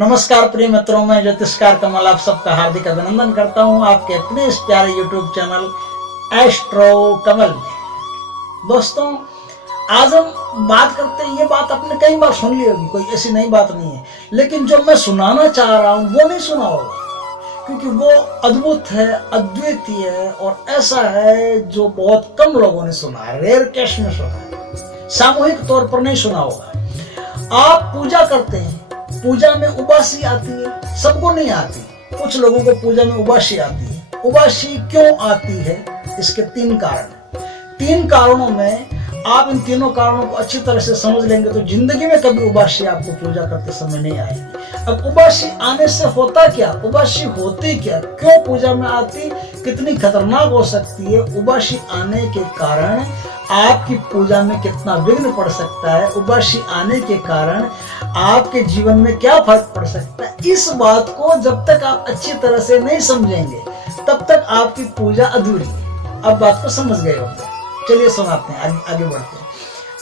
नमस्कार प्रिय मित्रों, मैं ज्योतिषकार कमल आप सबका हार्दिक अभिनंदन करता हूं आपके अपने इस प्यारे यूट्यूब चैनल एस्ट्रो कमल में। दोस्तों, आज हम बात करते हैं, ये बात आपने कई बार सुन ली होगी, कोई ऐसी नई बात नहीं है, लेकिन जो मैं सुनाना चाह रहा हूं वो नहीं सुना होगा, क्योंकि वो अद्भुत है, अद्वितीय है और ऐसा है जो बहुत कम लोगों ने सुना है, रेयर केस में सुना है, सामूहिक तौर पर नहीं सुना होगा। आप पूजा करते हैं, पूजा में उबासी आती है, सबको नहीं आती, कुछ लोगों को पूजा में उबासी आती है। उबासी क्यों आती है? इसके तीन कारण। तीन कारणों में आप इन तीनों कारणों को अच्छी तरह से समझ लेंगे तो जिंदगी में कभी उबासी आपको पूजा करते समय नहीं आएगी। अब उबासी आने से होता क्या, उबासी होती क्या, क्यों पूजा में आती, कितनी खतरनाक हो सकती है, उबासी आने के कारण आपकी पूजा में कितना विघ्न पड़ सकता है, उबासी आने के कारण आपके जीवन में क्या फर्क पड़ सकता है, इस बात को जब तक आप अच्छी तरह से नहीं समझेंगे तब तक आपकी पूजा अधूरी है। अब बात को समझ गए होंगे, चलिए सुनाते हैं, आगे बढ़ते हैं।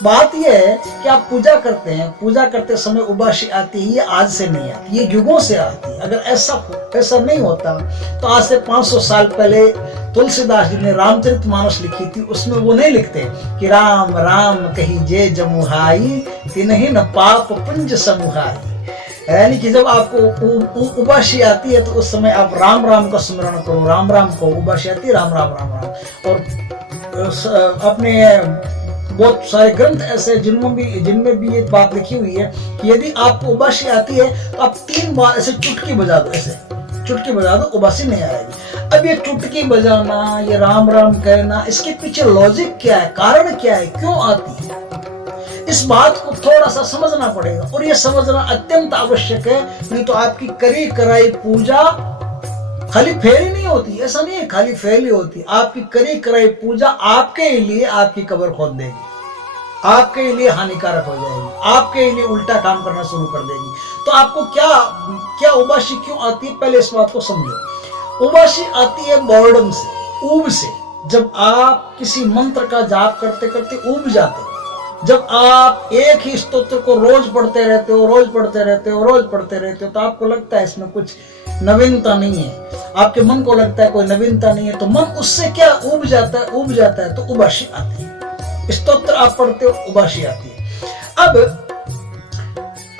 बात यह है कि आप पूजा करते हैं, पूजा करते समय उबासी आती है, ये आज से नहीं आती, ये युगों से आती है। अगर ऐसा नहीं होता तो आज से 500 साल पहले तुलसीदास जी ने रामचरितमानस लिखी थी, उसमें वो नहीं लिखते कि राम राम कही जे जमुहाई तिन्हि न पाप पुंज समुहाई। यानी कि जब आपको उबासी आती है तो उस समय आप राम राम का स्मरण करो, राम राम को, उबासी आती है राम राम राम राम। और अपने बहुत सारे ग्रंथ ऐसे जिनमें भी ये बात लिखी हुई है कि यदि आपको उबासी आती है तो आप 3 बार ऐसे चुटकी बजा दो, ऐसे चुटकी बजा दो, उबासी नहीं आएगी। अब ये चुटकी बजाना, ये राम राम कहना, इसके पीछे लॉजिक क्या है, कारण क्या है, क्यों आती है, इस बात को थोड़ा सा समझना पड़ेगा और ये समझना अत्यंत आवश्यक है। नहीं तो आपकी करी कराई पूजा खाली फेल ही नहीं होती, ऐसा नहीं है खाली फेल ही होती, आपकी करी कराई पूजा आपके लिए आपकी कब्र खोद देगी, आपके लिए हानिकारक हो जाएगी, आपके लिए उल्टा काम करना शुरू कर देगी। तो आपको क्या उबासी क्यों आती है, पहले इस बात को समझो। उबासी आती है बोर्डम से, ऊब से। जब आप किसी मंत्र का जाप करते करते ऊब जाते हो, जब आप एक ही स्तोत्र को रोज पढ़ते रहते हो तो आपको लगता है इसमें कुछ नवीनता नहीं है, आपके मन को लगता है कोई नवीनता नहीं है, तो मन उससे क्या ऊब जाता है तो उबासी आती है। स्तोत्र आप पढ़ते हो, उबासी आती है। अब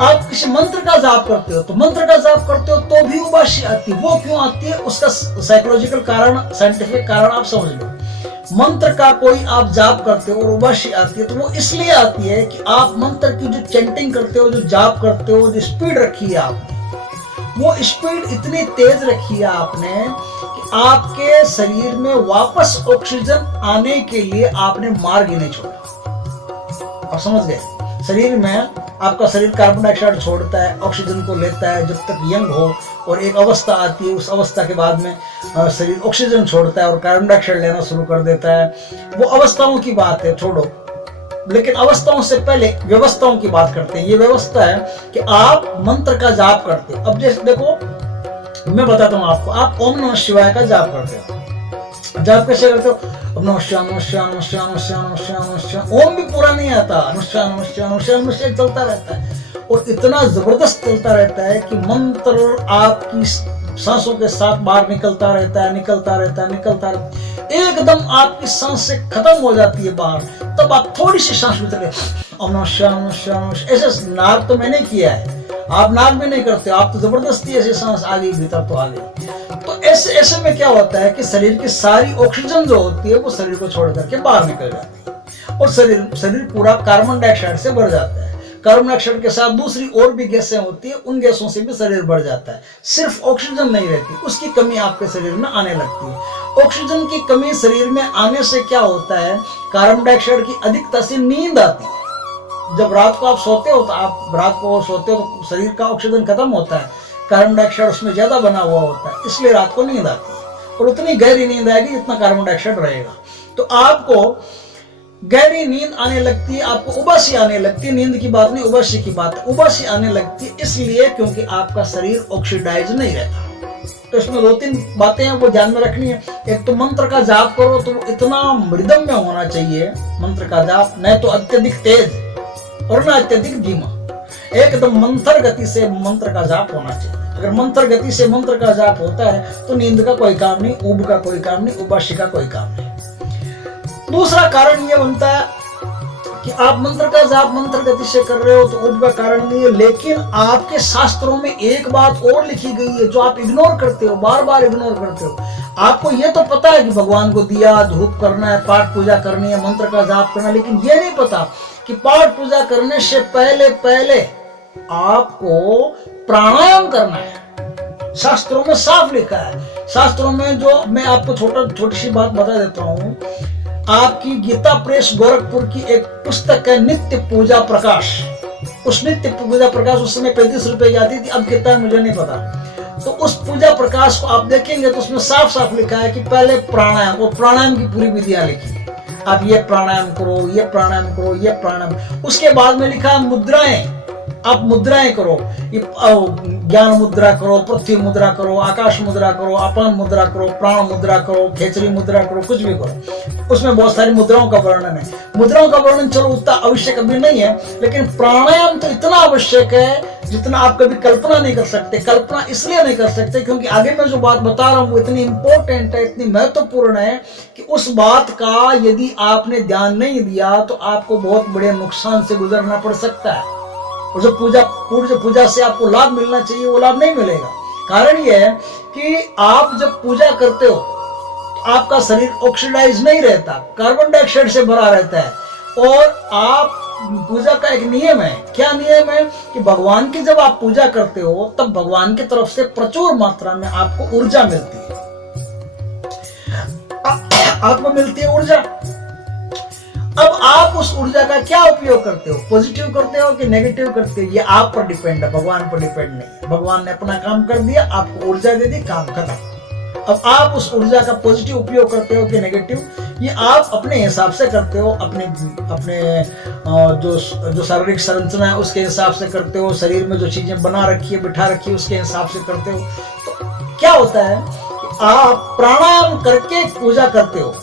आप किसी मंत्र का जाप करते हो तो भी उबासी आती है। वो क्यों आती है, उसका साइकोलॉजिकल कारण, साइंटिफिक कारण आप समझ लो। मंत्र का कोई आप जाप करते हो और उबासी आती है तो वो इसलिए आती है कि आप मंत्र की जो चैंटिंग करते हो, जो जाप करते हो, जो स्पीड रखी है आपने, वो स्पीड इतनी तेज रखी है आपने कि आपके शरीर में वापस ऑक्सीजन आने के लिए आपने मार्ग ही नहीं छोड़ा। आप समझ गए? शरीर में आपका शरीर कार्बन डाइऑक्साइड छोड़ता है, ऑक्सीजन को लेता है जब तक यंग हो, और एक अवस्था आती है, उस अवस्था के बाद में शरीर ऑक्सीजन छोड़ता है और कार्बन डाइऑक्साइड लेना शुरू कर देता है। वो अवस्थाओं की बात है, छोड़ो, लेकिन अवस्थाओं से पहले व्यवस्थाओं की बात करते हैं। ये व्यवस्था है कि आप मंत्र का जाप करते हो। अब जैसे देखो, मैं बताता हूँ आपको, आप ओम नमः शिवाय का जाप करते हो। जाप कैसे करते हो? नमः शिवाय, नमः शिवाय, नमः शिवाय, नमः शिवाय, नमः शिवाय, नमः शिवाय। ओम भी पूरा नहीं आता, नमः शिवाय, नमः शिवाय, नमः शिवाय, नमः शिवाय चलता रहता है और इतना जबरदस्त चलता रहता है कि मंत्र आपकी सांसों के साथ बाहर निकलता रहता है, एकदम आपकी सांस से खत्म हो जाती है बाहर। तब आप थोड़ी सी सांस भीतर ऐसे नाक तो मैंने किया है, आप नाक में नहीं करते, आप तो जबरदस्ती ऐसे सांस आ गई भीतर तो आ गई। तो ऐसे में क्या होता है कि शरीर की सारी ऑक्सीजन जो होती है वो शरीर को छोड़ करके बाहर निकल जाती है और शरीर पूरा कार्बन डाइऑक्साइड से भर जाता है। कार्बन डाइऑक्साइड के साथ दूसरी और भी गैसें होती है, उन गैसों से भी शरीर बढ़ जाता है। सिर्फ ऑक्सीजन नहीं रहती, उसकी कमी आपके शरीर में आने लगती है। ऑक्सीजन की कमी शरीर में आने से क्या होता है, कार्बन डाइऑक्साइड की अधिकता से नींद आती है। जब रात को आप सोते हो तो शरीर का ऑक्सीजन खत्म होता है, कार्बन डाइऑक्साइड उसमें ज्यादा बना हुआ होता है, इसलिए रात को नींद आती है और उतनी गहरी नींद आएगी जितना कार्बन डाइऑक्साइड रहेगा। तो आपको गहरी नींद आने लगती है, आपको उबासी आने लगती है। नींद की बात नहीं, उबासी की बात है। उबासी आने लगती है इसलिए क्योंकि आपका शरीर ऑक्सीडाइज नहीं रहता। तो इसमें 2-3 बातें हैं वो ध्यान में रखनी है। एक तो मंत्र का जाप करो तो इतना मृदम में होना चाहिए मंत्र का जाप, न तो अत्यधिक तेज और न अत्यधिक धीमा। एकदम मंथर गति से मंत्र का जाप होना चाहिए। अगर मंत्र गति से मंत्र का जाप होता है तो नींद का कोई काम नहीं, ऊब का कोई काम नहीं, उबासी का कोई काम नहीं। दूसरा कारण यह बनता है कि आप मंत्र का जाप मंत्र गति से कर रहे हो तो ऊब का कारण नहीं है, लेकिन आपके शास्त्रों में एक बात और लिखी गई है जो आप इग्नोर करते हो, बार बार इग्नोर करते हो। आपको ये तो पता है कि भगवान को दिया धूप करना है, पाठ पूजा करनी है, मंत्र का जाप करना, लेकिन ये नहीं पता कि पाठ पूजा करने से पहले पहले आपको प्राणायाम करना है। शास्त्रों में साफ लिखा है। शास्त्रों में जो मैं आपको छोटी सी बात बता देता हूँ, आपकी गीता प्रेस गोरखपुर की एक पुस्तक है नित्य पूजा प्रकाश। उस नित्य पूजा प्रकाश उस समय 35 रुपए की आती थी, अब कितना है मुझे नहीं पता। तो उस पूजा प्रकाश को आप देखेंगे तो उसमें साफ साफ लिखा है कि पहले प्राणायाम, और प्राणायाम की पूरी विधियां लिखी है। आप ये प्राणायाम करो, ये प्राणायाम करो, ये प्राणायाम। उसके बाद में लिखा है मुद्राएं, आप मुद्राएं करो, ये ज्ञान मुद्रा करो, पृथ्वी मुद्रा करो, आकाश मुद्रा करो, अपान मुद्रा करो, प्राण मुद्रा करो, खेचरी मुद्रा करो, कुछ भी करो। उसमें बहुत सारी मुद्राओं का वर्णन है। मुद्राओं का वर्णन चलो उतना आवश्यक अभी नहीं है, लेकिन प्राणायाम तो इतना आवश्यक है जितना आप कभी कल्पना नहीं कर सकते। कल्पना इसलिए नहीं कर सकते क्योंकि आगे मैं जो बात बता रहा हूँ वो इतनी इंपॉर्टेंट है, इतनी महत्वपूर्ण है कि उस बात का यदि आपने ध्यान नहीं दिया तो आपको बहुत बड़े नुकसान से गुजरना पड़ सकता है। और जो पूजा से आपको लाभ मिलना चाहिए वो लाभ नहीं मिलेगा। कारण यह है कि आप जब पूजा करते हो तो आपका शरीर ऑक्सीडाइज नहीं रहता, कार्बन डाइऑक्साइड से भरा रहता है। और आप पूजा का एक नियम है, क्या नियम है कि भगवान की जब आप पूजा करते हो तब भगवान की तरफ से प्रचुर मात्रा में आपको ऊर्जा मिलती है, आपको मिलती है ऊर्जा। अब आप उस ऊर्जा का क्या उपयोग करते हो, पॉजिटिव करते हो कि नेगेटिव करते हो, ये आप पर डिपेंड है, भगवान पर डिपेंड नहीं है। भगवान ने अपना काम कर दिया, आपको ऊर्जा दे दी, काम खत्म। अब आप उस ऊर्जा का पॉजिटिव उपयोग करते हो कि नेगेटिव, ये आप अपने हिसाब से करते हो, अपने जो शारीरिक संरचना है उसके हिसाब से करते हो, शरीर में जो चीजें बना रखी है बिठा रखी है उसके हिसाब से करते हो। तो क्या होता है कि आप प्राणायाम करके पूजा करते हो,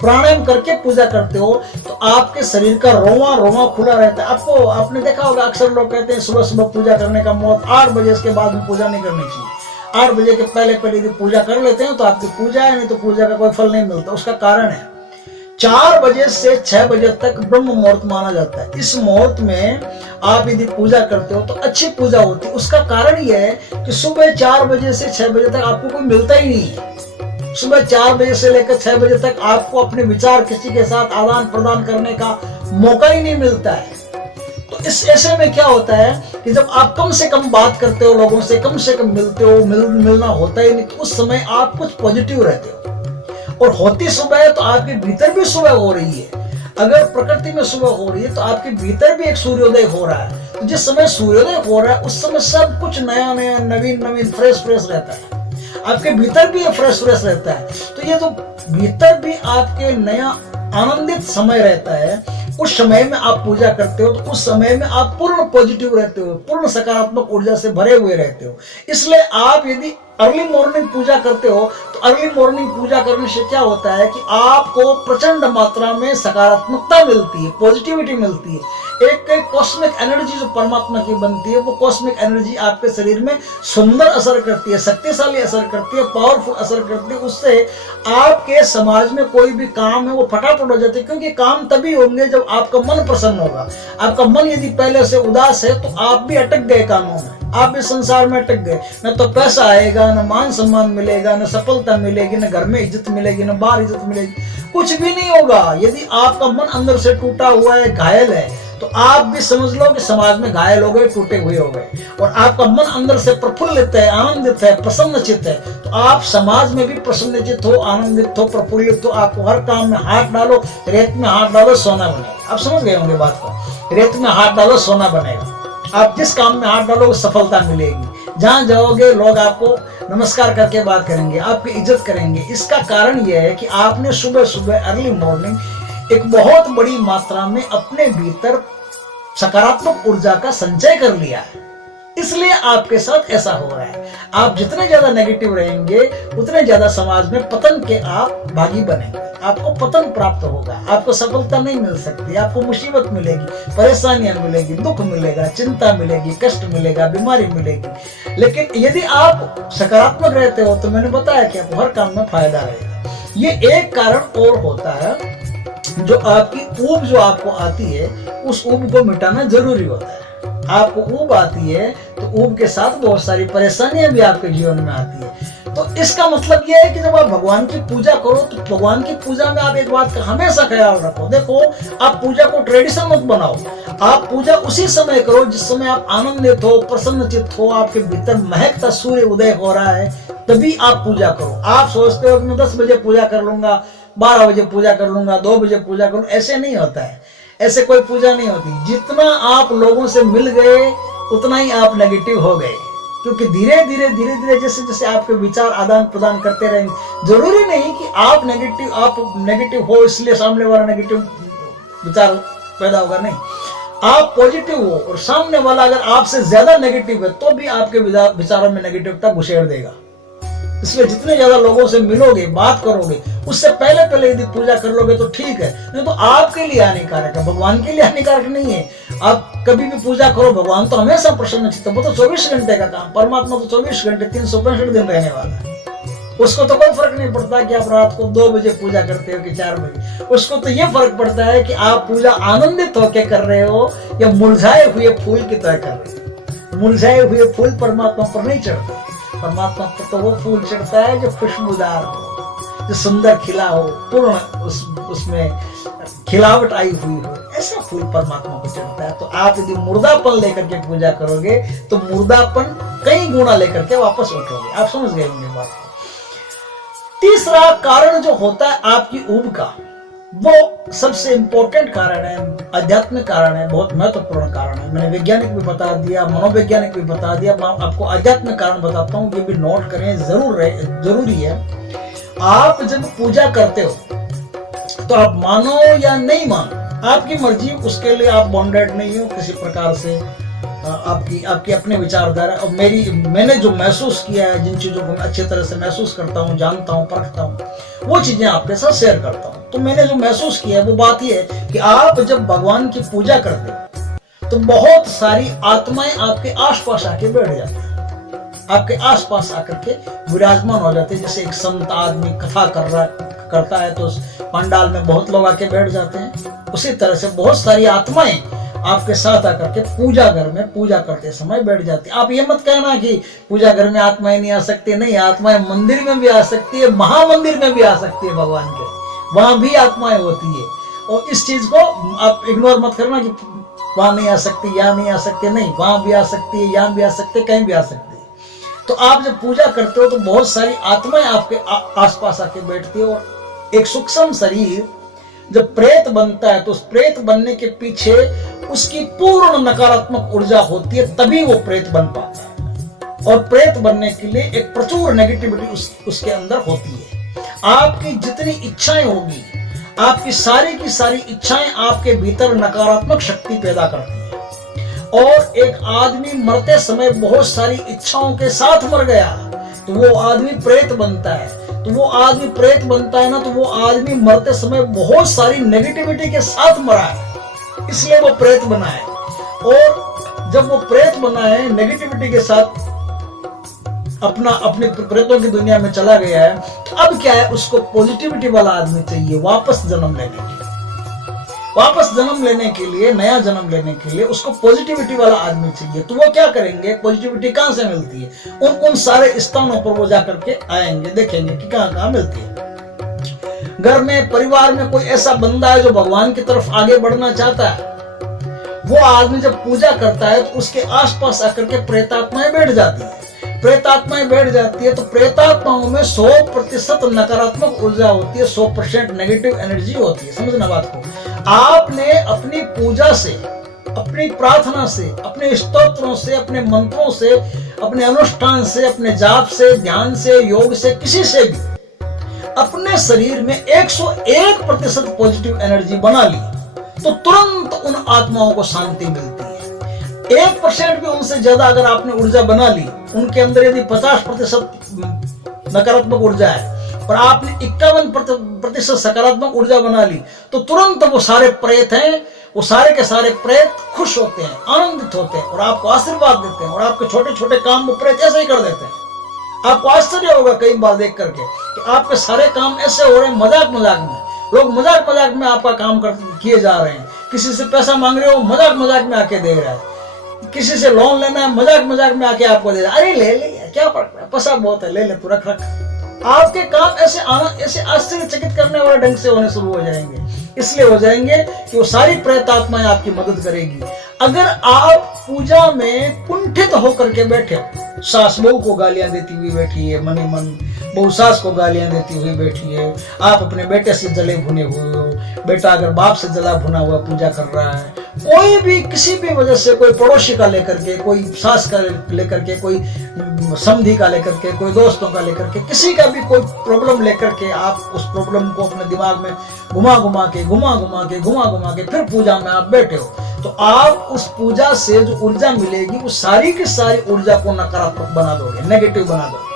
प्राणायाम करके पूजा करते हो तो आपके शरीर का रोवा रोवा खुला रहता है। आपने देखा होगा अक्सर लोग कहते हैं सुबह सुबह पूजा करने का मुहूर्त 8 बजे, इसके बाद में पूजा नहीं करनी चाहिए। 8 बजे के पहले पहले यदि पूजा कर लेते हैं तो आपकी पूजा है, नहीं तो पूजा का कोई फल नहीं मिलता। उसका कारण है 4 बजे से 6 बजे तक ब्रह्म मुहूर्त माना जाता है। इस मुहूर्त में आप यदि पूजा करते हो तो अच्छी पूजा होती है। उसका कारण यह है कि सुबह 4 बजे से 6 बजे तक आपको कोई मिलता ही नहीं है। सुबह 4 बजे से लेकर 6 बजे तक आपको अपने विचार किसी के साथ आदान प्रदान करने का मौका ही नहीं मिलता है। तो इस ऐसे में क्या होता है कि जब आप कम से कम बात करते हो, लोगों से कम मिलते हो, मिलना होता ही नहीं, तो उस समय आप कुछ पॉजिटिव रहते हो। और होती सुबह है तो आपके भीतर भी सुबह हो रही है। अगर प्रकृति में सुबह हो रही है तो आपके भीतर भी एक सूर्योदय हो रहा है। तो जिस समय सूर्योदय हो रहा है उस समय सब कुछ नया नया नवीन फ्रेश रहता है। आपके भीतर भी ये फ्रेश रहता है। तो ये जो भीतर भी आपके नया आनंदित समय रहता है, उस समय में आप पूजा करते हो तो उस समय में आप पूर्ण पॉजिटिव रहते हो, पूर्ण सकारात्मक ऊर्जा से भरे हुए रहते हो। इसलिए आप यदि अर्ली मॉर्निंग पूजा करते हो तो अर्ली मॉर्निंग पूजा करने से क्या होता है कि आपको प्रचंड मात्रा में सकारात्मकता मिलती है, पॉजिटिविटी मिलती है। एक कॉस्मिक एनर्जी जो परमात्मा की बनती है, वो कॉस्मिक एनर्जी आपके शरीर में सुंदर असर करती है, शक्तिशाली असर करती है, पावरफुल असर करती है। उससे आपके समाज में कोई भी काम है वो फटाफट हो जाते हैं, क्योंकि काम तभी होंगे जब आपका मन प्रसन्न होगा। आपका मन यदि पहले से उदास है तो आप भी अटक गए कामों में, आप भी संसार में अटक गए। न तो पैसा आएगा, न मान सम्मान मिलेगा, न सफलता मिलेगी, न घर में इज्जत मिलेगी, न बाहर इज्जत मिलेगी, कुछ भी नहीं होगा। यदि आपका मन अंदर से टूटा हुआ है, घायल है, तो आप भी समझ लो कि समाज में घायल हो गए, टूटे हुए हो गए। और आपका मन अंदर से प्रफुल्लित है, आनंदित है, प्रसन्नचित है, तो आप समाज में भी प्रसन्नचित हो, आनंदित हो, प्रफुल्लित हो। आपको हर काम में हाथ डालो, रेत में हाथ डालो, सोना बनेगा। आप समझ गए होंगे बात को, रेत में हाथ डालो, सोना बनेगा। आप जिस काम में हाथ डालो सफलता मिलेगी। जहां जाओगे लोग आपको नमस्कार करके बात करेंगे, आपकी इज्जत करेंगे। इसका कारण यह है कि आपने सुबह सुबह अर्ली मॉर्निंग एक बहुत बड़ी मात्रा में अपने भीतर सकारात्मक ऊर्जा का संचय कर लिया है। इसलिए आपके साथ ऐसा हो रहा है। आप जितने ज्यादा नेगेटिव रहेंगे उतने ज्यादा समाज में पतन के आप भागी बनेंगे, आपको पतन प्राप्त होगा, आपको सफलता नहीं मिल सकती, आपको मुसीबत मिलेगी, परेशानियां मिलेगी, दुख मिलेगा, चिंता मिलेगी, कष्ट मिलेगा, बीमारी मिलेगी। लेकिन यदि आप सकारात्मक रहते हो तो मैंने बताया कि आपको हर काम में फायदा रहेगा। ये एक कारण और होता है, जो आपकी ऊब जो आपको आती है उस ऊब को मिटाना जरूरी होता है। आपको ऊब आती है तो ऊब के साथ बहुत सारी परेशानियां भी आपके जीवन में आती है। तो इसका मतलब यह है कि जब आप भगवान की पूजा करो तो भगवान की पूजा में आप एक बात का हमेशा ख्याल रखो। देखो, आप पूजा को ट्रेडिशन मत बनाओ, आप पूजा उसी समय करो जिस समय आप आनंदित हो, प्रसन्नचित्त हो, आपके भीतर महकता सूर्य उदय हो रहा है, तभी आप पूजा करो। आप सोचते हो कि मैं 10 बजे पूजा कर लूंगा, 12 बजे पूजा कर लूंगा, 2 बजे पूजा करूँ, ऐसे नहीं होता है। ऐसे कोई पूजा नहीं होती। जितना आप लोगों से मिल गए उतना ही आप नेगेटिव हो गए, क्योंकि धीरे धीरे जैसे जैसे आपके विचार आदान प्रदान करते रहेंगे। जरूरी नहीं कि आप नेगेटिव हो इसलिए सामने वाला नेगेटिव विचार पैदा होगा, नहीं। आप पॉजिटिव हो और सामने वाला अगर आपसे ज्यादा नेगेटिव है तो भी आपके विचारों में नेगेटिवता घुसेड़ देगा। इसलिए जितने ज्यादा लोगों से मिलोगे, बात करोगे, उससे पहले यदि पूजा कर लोगे तो ठीक है, नहीं तो आपके लिए हानिकारक है, भगवान के लिए हानिकारक नहीं है। आप कभी भी पूजा करो, भगवान तो हमेशा प्रसन्न चित्त, वो तो 24 घंटे का काम, परमात्मा तो 24 घंटे 365 दिन रहने वाला है। उसको तो कोई फर्क नहीं पड़ता कि आप रात को 2 बजे पूजा करते हो कि 4 बजे। उसको तो ये फर्क पड़ता है कि आप पूजा आनंदित होकर कर रहे हो या मुरझाए हुए फूल की तरह कर रहे हो। मुरझाए हुए फूल परमात्मा पर नहीं चढ़ते, परमात्मा पर तो वो फूल चढ़ता है जो खुशबूदार हो, जो सुंदर खिला हो, पूर्ण उसमें खिलावट आई हुई हो, ऐसा फूल परमात्मा को चढ़ता है। तो आप यदि मुर्दापन लेकर के पूजा करोगे तो मुर्दापन कई गुना लेकर के वापस उठोगे। आप समझ गए होंगे बात को। तीसरा कारण जो होता है आपकी ऊब का, वो सबसे इंपॉर्टेंट कारण है, आध्यात्मिक कारण है, बहुत महत्वपूर्ण कारण है। मैंने वैज्ञानिक भी बता दिया, मनोवैज्ञानिक भी बता दिया, मैं आपको आध्यात्मिक कारण बताता हूँ, ये भी नोट करें, जरूरी है। आप जब पूजा करते हो तो आप मानो या नहीं मानो, आपकी मर्जी, उसके लिए आप बॉन्डेड नहीं हो किसी प्रकार से। आपकी अपने विचारधारा और मैंने जो महसूस किया है, जिन चीजों को मैं अच्छी तरह से महसूस करता हूँ, जानता हूँ, परखता हूँ, वो चीजें आपके साथ शेयर करता हूँ। तो मैंने जो महसूस किया है वो बात ये है कि आप जब भगवान की पूजा करते हो तो बहुत सारी आत्माएं आपके आसपास आके बैठ जाती हैं, आपके आसपास आकर के विराजमान हो जाते हैं। जैसे एक संत आदमी कथा करता है तो पंडाल में बहुत लोग आके बैठ जाते हैं, उसी तरह से बहुत सारी आत्माएं आपके साथ आकर के पूजा घर में पूजा करते समय बैठ जाती है। आप ये मत कहना कि पूजा घर में आत्माएं नहीं आ सकती, नहीं, आत्माएं मंदिर में भी आ सकती है, महामंदिर में भी आ सकती है, भगवान के वहां भी आत्माएं होती है। और इस चीज को आप इग्नोर मत करना कि वहां नहीं आ सकती, यहाँ नहीं आ सकती, नहीं, वहां भी आ सकती है, यहाँ भी आ सकती है, कहीं भी आ सकती है। तो आप जब पूजा करते हो तो बहुत सारी आत्माएं आपके आसपास आके बैठती है। और एक सूक्ष्म शरीर जब प्रेत बनता है तो उस प्रेत बनने के पीछे उसकी पूर्ण नकारात्मक ऊर्जा होती है, तभी वो प्रेत बन पाता है। और प्रेत बनने के लिए एक प्रचुर नेगेटिविटी उसके अंदर होती है। आपकी जितनी इच्छाएं होगी, आपकी सारी की सारी इच्छाएं आपके भीतर नकारात्मक शक्ति पैदा करती है। और एक आदमी मरते समय बहुत सारी इच्छाओं के साथ मर गया तो वो आदमी प्रेत बनता है। तो वो आदमी प्रेत बनता है ना, तो वो आदमी मरते समय बहुत सारी नेगेटिविटी के साथ मरा है, इसलिए वो प्रेत बना है। और जब वो प्रेत बना है, नेगेटिविटी के साथ अपने प्रेतों की दुनिया में चला गया है, तो अब क्या है, उसको पॉजिटिविटी वाला आदमी चाहिए वापस जन्म लेने के लिए। वापस जन्म लेने के लिए, नया जन्म लेने के लिए उसको पॉजिटिविटी वाला आदमी चाहिए। तो वो क्या करेंगे, पॉजिटिविटी कहां से मिलती है, उन सारे स्थानों पर वो जाकर के आएंगे, देखेंगे कि कहां मिलती है। घर में, परिवार में कोई ऐसा बंदा है जो भगवान की तरफ आगे बढ़ना चाहता है, वो आदमी जब पूजा करता है तो उसके आसपास आकर के प्रेतात्माएं बैठ जाती है। प्रेतात्माएं बैठ जाती है तो प्रेतात्माओं में 100% नकारात्मक ऊर्जा होती है, 100% नेगेटिव एनर्जी होती है। समझना बात को। आपने अपनी पूजा से, अपनी प्रार्थना से, अपने स्तोत्रों से, अपने मंत्रों से, अपने अनुष्ठान से, अपने जाप से, ध्यान से, योग से, किसी से भी अपने शरीर में 101% पॉजिटिव एनर्जी बना ली तो तुरंत उन आत्माओं को शांति मिलती है। 1% भी उनसे ज्यादा अगर आपने ऊर्जा बना ली, उनके अंदर यदि 50% नकारात्मक ऊर्जा है और आपने 51% सकारात्मक ऊर्जा बना ली, तो तुरंत वो सारे प्रेत हैं, वो सारे के सारे प्रेत खुश होते हैं, आनंदित होते हैं और आपको आशीर्वाद देते हैं और आपके छोटे छोटे काम वो प्रेत ऐसे ही कर देते हैं। आपको आश्चर्य होगा कई बार देख करके कि आपके सारे काम ऐसे हो रहे हैं मजाक मजाक में, लोग मजाक मजाक में आपका काम किए जा रहे हैं। किसी से पैसा मांग रहे हो, मजाक मजाक में आके दे रहा है। किसी से लोन लेना है, मजाक मजाक में आके आपको दे रहा है। अरे ले ले यार, क्या फर्क है, पैसा बहुत है, ले ले तू, रख रख। आपके काम ऐसे आश्चर्यचकित करने वाले ढंग से होने शुरू हो जाएंगे। इसलिए हो जाएंगे कि वो सारी प्रेत आत्माएं आपकी मदद करेगी। अगर आप पूजा में कुंठित होकर के बैठे, सास बहू को गालियां देती हुई बैठी है, मन ही मन बहू सास को गालियां देती हुई बैठी है, आप अपने बेटे से जले भुने हुए हो, बेटा अगर बाप से जला भुना हुआ पूजा कर रहा है, कोई भी किसी भी वजह से, कोई पड़ोसी का लेकर के, कोई सास का लेकर के, कोई समधी का लेकर के, कोई दोस्तों का लेकर के, किसी का भी कोई प्रॉब्लम लेकर के आप उस प्रॉब्लम को अपने दिमाग में घुमा घुमा के फिर पूजा में आप बैठे हो, तो आप उस पूजा से जो ऊर्जा मिलेगी वो सारी की सारी ऊर्जा को नकारात्मक बना दोगे, नेगेटिव बना दोगे।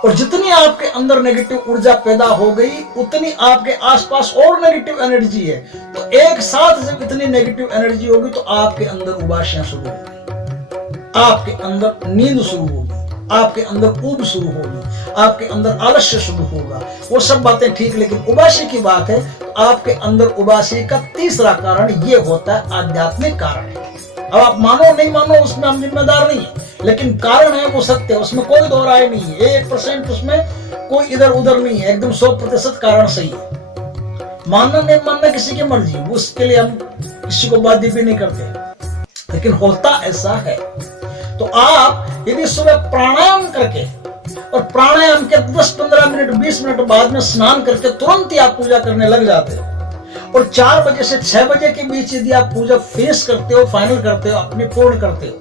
और जितनी आपके अंदर नेगेटिव ऊर्जा पैदा हो गई, उतनी आपके आसपास और नेगेटिव एनर्जी है। तो एक साथ जब इतनी नेगेटिव एनर्जी होगी तो आपके अंदर उबासियां शुरू होगी, आपके अंदर नींद शुरू होगी, आपके अंदर ऊब शुरू होगी, आपके अंदर आलस्य शुरू होगा। वो सब बातें ठीक, लेकिन उबासी की बात है तो आपके अंदर उबासी का तीसरा कारण ये होता है आध्यात्मिक कारण है। अब आप मानो नहीं मानो उसमें हम जिम्मेदार नहीं है, लेकिन कारण है वो सत्य है, उसमें कोई दो राय नहीं है। 1% उसमें कोई इधर उधर नहीं है, एकदम 100% कारण सही है। मानना नहीं मानना किसी की मर्जी, उसके लिए हम किसी को बाध्य भी नहीं करते, लेकिन होता ऐसा है। तो आप यदि सुबह प्राणायाम करके और प्राणायाम के 10-15 मिनट 20 मिनट बाद में स्नान करके तुरंत ही आप पूजा करने लग जाते हो और 4 बजे से 6 बजे के बीच यदि आप पूजा फिनिश करते हो, फाइनल करते हो, अपनी पूर्ण करते हो,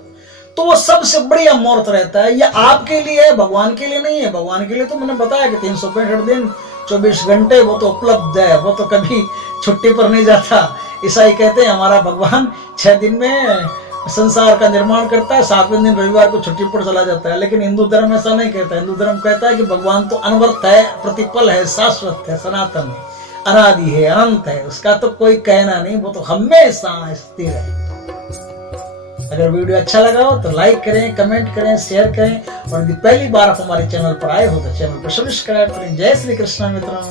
तो वो सबसे बढ़िया मुहूर्त रहता है। ये आपके लिए है, भगवान के लिए नहीं है। भगवान के लिए तो मैंने बताया कि 365 दिन 24 घंटे वो तो उपलब्ध है, वो तो कभी छुट्टी पर नहीं जाता। ईसाई कहते हैं हमारा भगवान 6 दिन में संसार का निर्माण करता है, 7वें दिन रविवार को छुट्टी पर चला जाता है। लेकिन हिंदू धर्म ऐसा नहीं कहता। हिंदू धर्म कहता है कि भगवान तो अनवर्त है, प्रतिपल है, शाश्वत है, सनातन है, अनादि है, अनंत है, उसका तो कोई कहना नहीं, वो तो हमेशा स्थिर है। अगर वीडियो अच्छा लगा हो तो लाइक करें, कमेंट करें, शेयर करें और यदि पहली बार आप हमारे चैनल पर आए हो तो चैनल को सब्सक्राइब करें। जय श्री कृष्ण मित्रों।